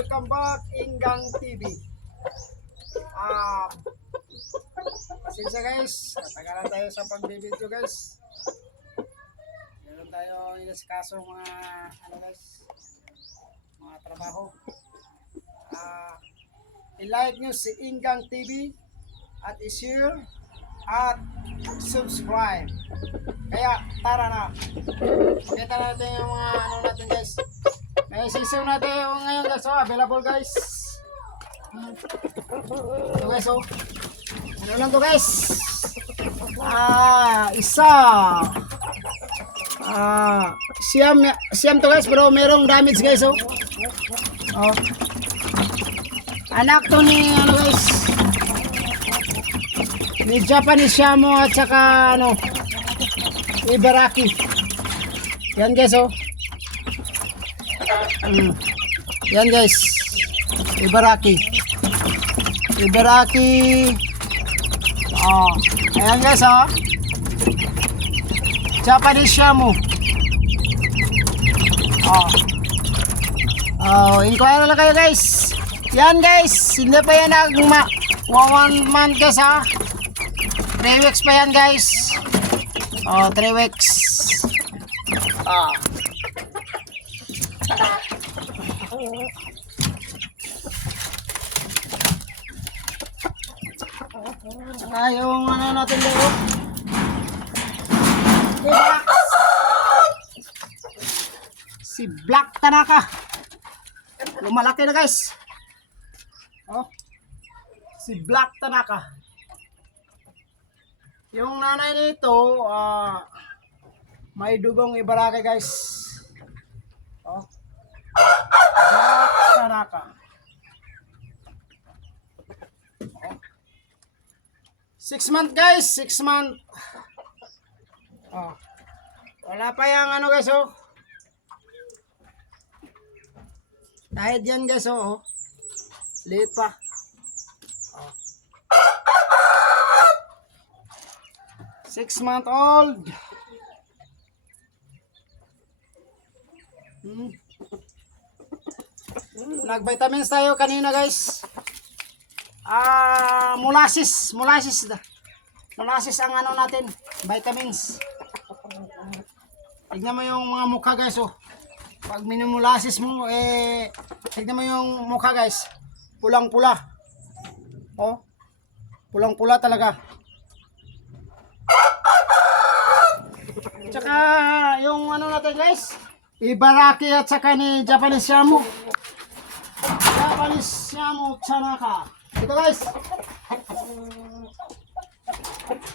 welcome back Inggang TV. Pasensya guys, natagalan tayo sa pagbibideo guys. Meron tayo inaskaso mga guys, mga trabaho. I-like nyo si Inggang TV at i-share at subscribe. Kaya tara na. Pakita natin yung mga natin guys. May sisiw natin yung ngayon guys. Available guys. Ito guys ano lang to guys. Isa. Siyam to guys, pero merong damage guys anak to ni guys, ni Japanese Shamo at saka Ibaraki. Yan guys yan guys, Ibaraki. Ayan guys Japanese Shamo. Inquire lang kayo guys. Yan guys, hindi pa yan 1 month guys 3 weeks pa yan guys. 3 weeks. Yung natin dito. Si Black Tanaka. Lumalaki na guys. Si Black Tanaka. Yung nanay nito may dugong Ibaraki guys. Black Tanaka. 6 month guys, 6 month. Wala pa yung guys Dahil yan guys liit pa. 6 month old. Nag-vitamins tayo kanina guys. Molasses ang natin, vitamins. Tignan mo yung mga mukha guys pag minumulasis mo tignan mo yung mukha guys, pulang-pula. Pulang-pula talaga. Tsaka yung natin guys, Ibaraki at saka ni Japanese Shamo. Tanaka. Ito guys.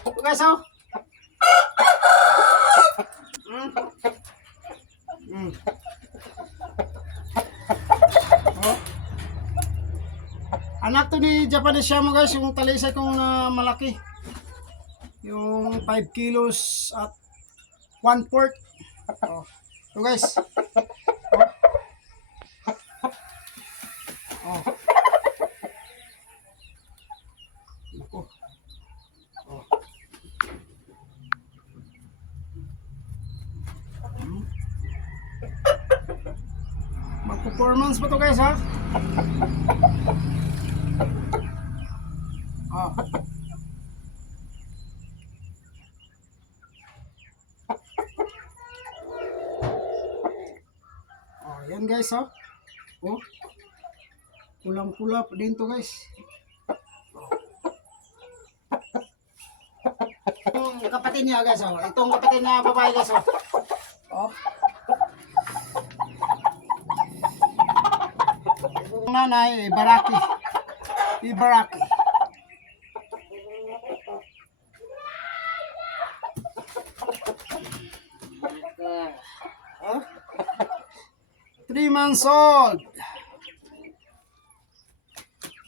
Ito guys Anak to ni Japanese Shamo guys, yung talisay kong malaki. Yung 5 kilos at 1/4. Ito guys. Mag-performance pa to guys yan guys pulang-pula din to guys. Itong kapatid niya guys itong kapatid niya babae guys nanay Ibaraki. Oh? 3 months old.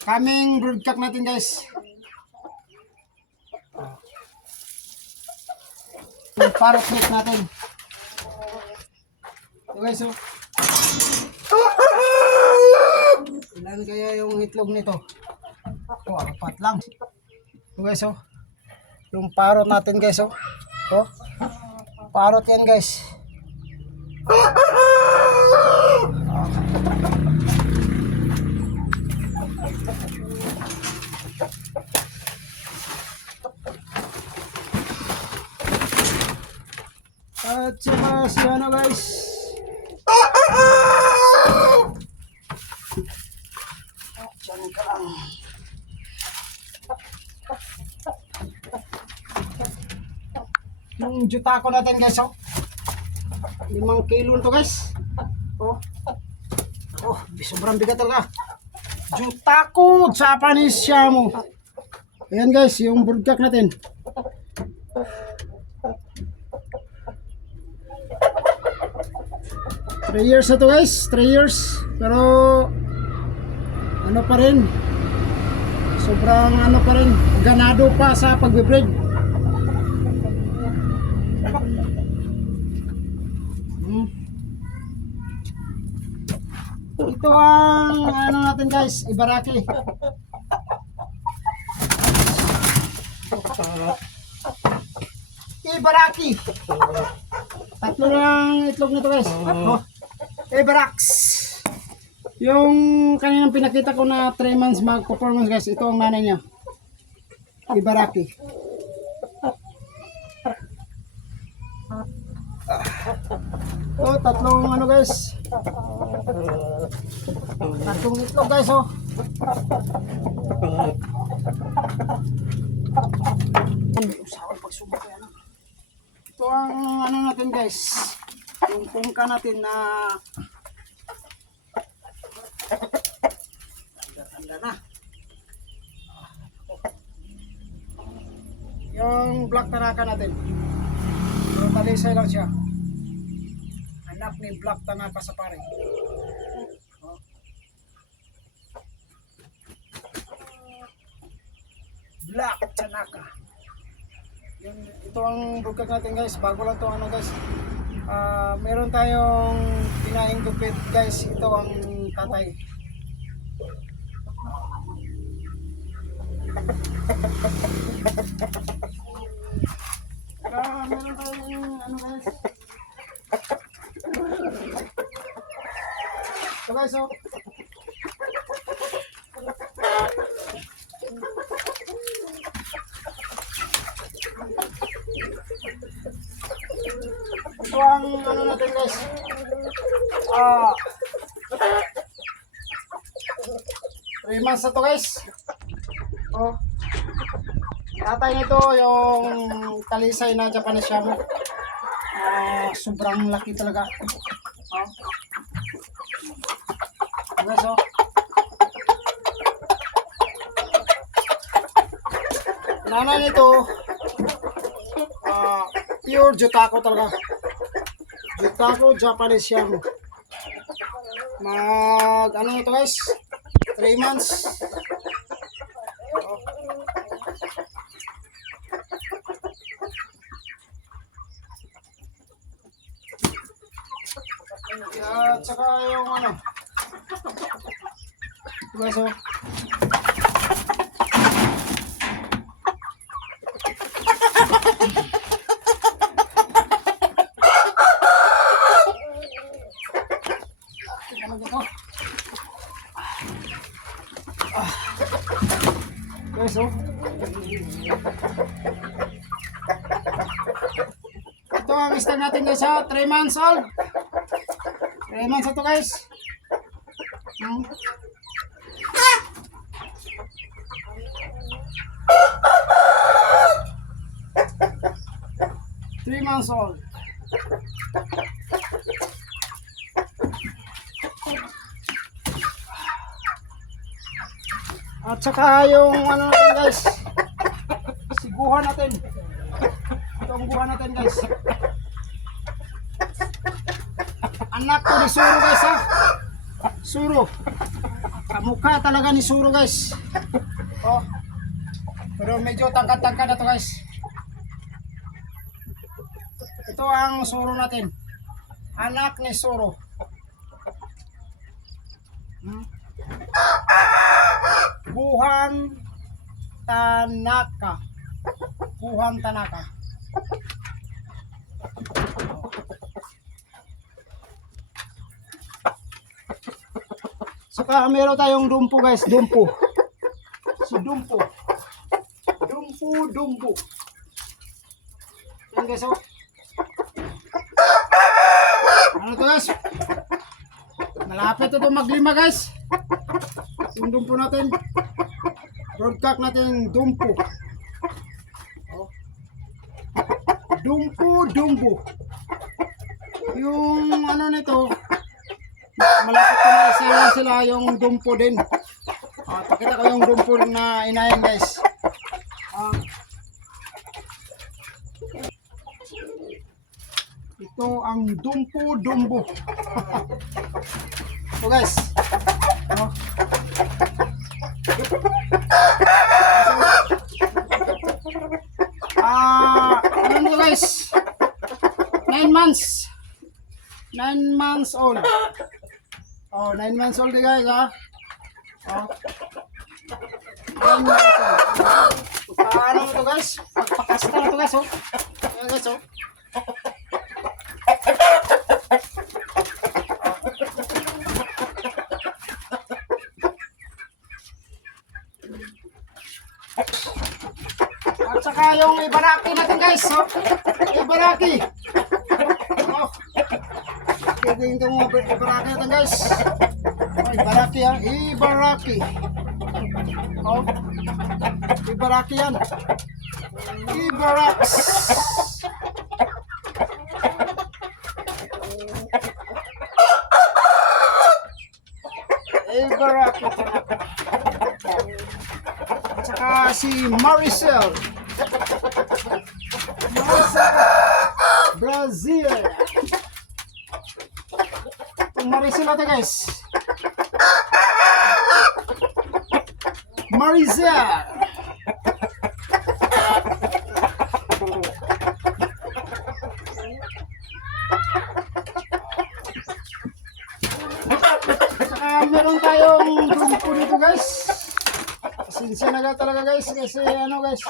Kaming broodcock natin guys. Yung parrot meat natin. Ito guys ilan kaya yung itlog nito? 4 lang. Ito guys yung parrot natin guys parrot yan guys. saka si ano guys. Diyan ka lang. Yung jutako natin guys, oh. 5 kilo to guys. Oh. Oh, sobrang bigat talaga. Jutako Japanese Shamu. Ayan guys, yung burgak natin. Three years na to guys, 3 years. Pero ano pa rin, sobrang ano pa rin, ganado pa sa pagbe-breed. Ito ang ano natin guys, Ibaraki. Ibaraki. Tatlo lang itlog nito guys. Oh, Ibarax. Yung kaninang pinakita ko na 3 months mag-performance guys, ito ang nanay niya. Ibaraki. Oh, tatlong ano guys. Tatlong itlog guys, oh. Usawan pag subok yan. Ito ang ano natin guys. Yung pungka natin na ganda na. Yung black tanaka natin. Pero talisay lang siya. Anak ni Black Tanaka sa pare. Oh. Black Tanaka. Ito ang bugkag natin guys. Bago lang to ano guys. Meron tayong pinaing gupit guys. Ito ang tatay. Meron tayong ano guys. So guys, so ito ang ano natin guys. 3 months na to guys. Oh. Tatay nito yung talisay na Japanese Shamu. Sobrang laki talaga. Oh. Guys, oh. Nanay nito pure jutako talaga. Jutako Japanese Shamu. Ano nito guys? 3 months. Oh. At saka yung ano. Guys, oh. Guys, oh. Ito ang star natin guys, ha. 3 months old. 3 months ito guys. 3 months old. At saka yung ano natin guys, siguhan natin. Ito ang guhan natin guys. Anak ko ni Suro guys, ha. Suro. Kamukha talaga ni Suro guys. Oh. Pero medyo tangkad-tangkad na to guys. Ito ang Suro natin. Anak ni Suro. Buhan Tanaka. Buhan Tanaka. Saka meron tayong dumpo guys, dumpo. Si dumpo. Dumpo. Yan guys, oh. Ano to guys? Malapit ito maglima guys. Yung dumpo natin. Broadcock natin dumpo. Oh. Dumpo. Yung ano nito, malapit ko na sila yung dumpo din. Pakita ko yung dumpo na inayan guys. Ito ang dumpo. So guys, ano nito guys, 9 months 9 months old. 9 months old guys, 9 months old. Ano ito guys, pagpakasta na ito guys, ayan guys, at saka yung ibaraki natin guys, ibaraki. Ito yung ibaraki natin guys. Ibaraki ibaraki. Ibaraki yan. Ibarax. Ibaraki. At saka si Maricel. Brazil. Itong Maricel natin guys. Maricel. Meron tayong dumpo dito guys. Pasensya na talaga guys kasi ano guys.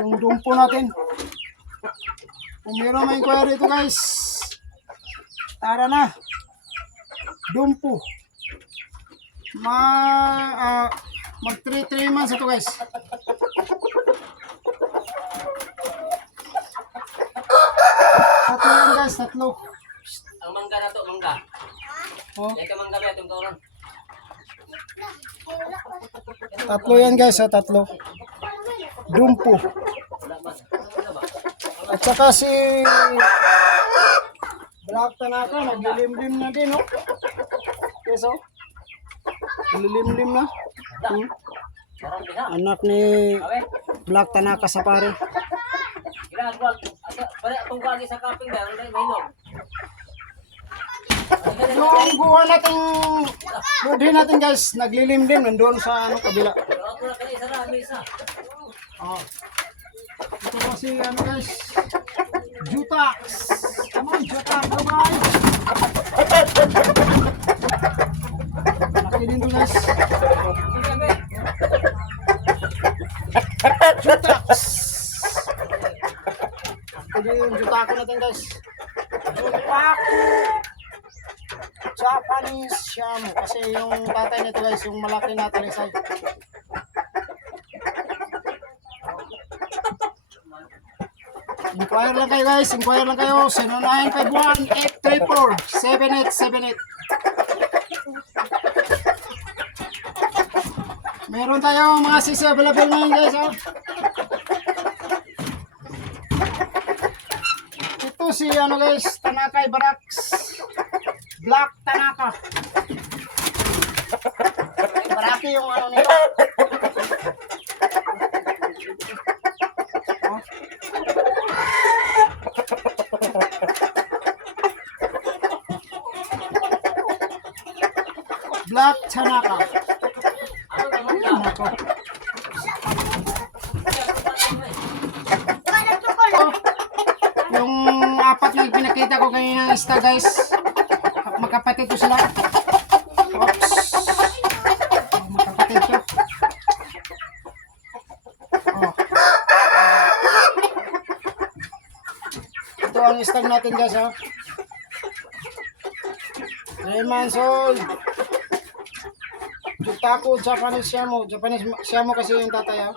Yung dumpo natin. Kung meron may inquiry dito guys, tara na. Dumpo. Mag 3 months ito guys. Tatlo yan guys, tatlo. Ang mangga na to, mangga. Ito mangga ba itong kauron? Tatlo yan guys, tatlo. Dumpo. At saka si Black Tanaka, naglilimlim na din, oh. Yes, oh. Naglilimlim na. Anak ni Black Tanaka sa pare. Itong gagi sa kaping dahil mainom. Yung buwan natin, budhin natin guys, naglilimlim nandun sa ano kabila. Ito kasi ano guys, Jutax. Come on, Jutax, bye. Laki din to guys. Jutax. Ito yung Jutaco natin guys. Jutaco. Japanese Shamu. Kasi yung tatay nito guys, yung malaki na talisay. Inquire lang kayo guys, inquire lang kayo. 0951-834-7878. Meron tayong mga sisi available ngayon guys, Ito si ano guys, Tanaka Ibarax. Black Tanaka. Ibaraki yung ano nito. Black Tanaka. Yung apat na pinakita ko kanina ng Insta guys, magkapatid to sila. Oops. Magkapatid to. Ito ang stag natin guys, 3 months old. Tako, Japanese Shamo. Japanese Shamo kasi yung tatay, ha?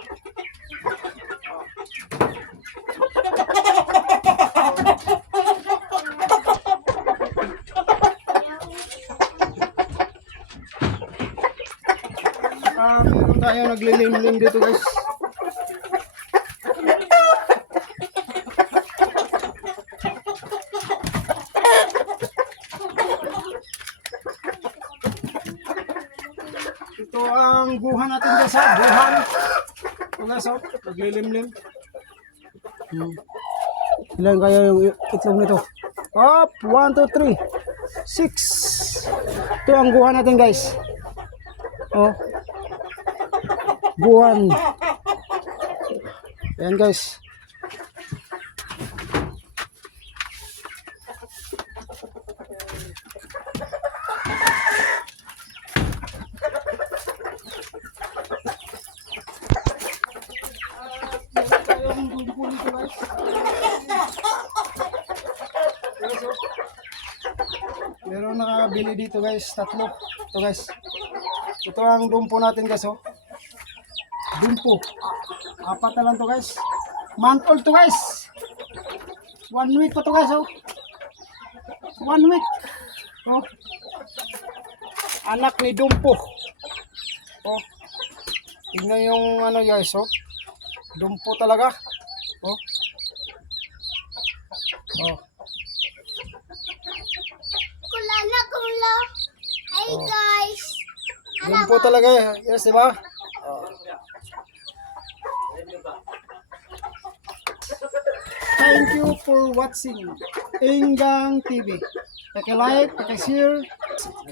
Meron tayo naglilimlim dito, guys. Ito ang buhan natin, guys, ha? Buhan. Ito, guys, ha? Naglilimlim. Ilan kaya yung itlog nito? Up! 1, 2, 3. 6. Ito ang buhan natin, guys. Oh. Buwan. Ayan, guys. Meron nakabili dito, guys, tatlo. Ito, guys. Ito ang dumpo natin, guys, oh. Dumpo. Apat na lang to, guys. Month old to, guys. 1 week pa to, guys, oh. 1 week. Oh. Anak ni Dumpo. Oh. Tingnan yung ano, guys, oh. Dumpo talaga. Oh. Oh. Kula. Hey guys. Dumpo talaga, yes, diba? Thank you for watching Inggang TV. Like, share,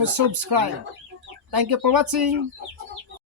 subscribe. Thank you for watching.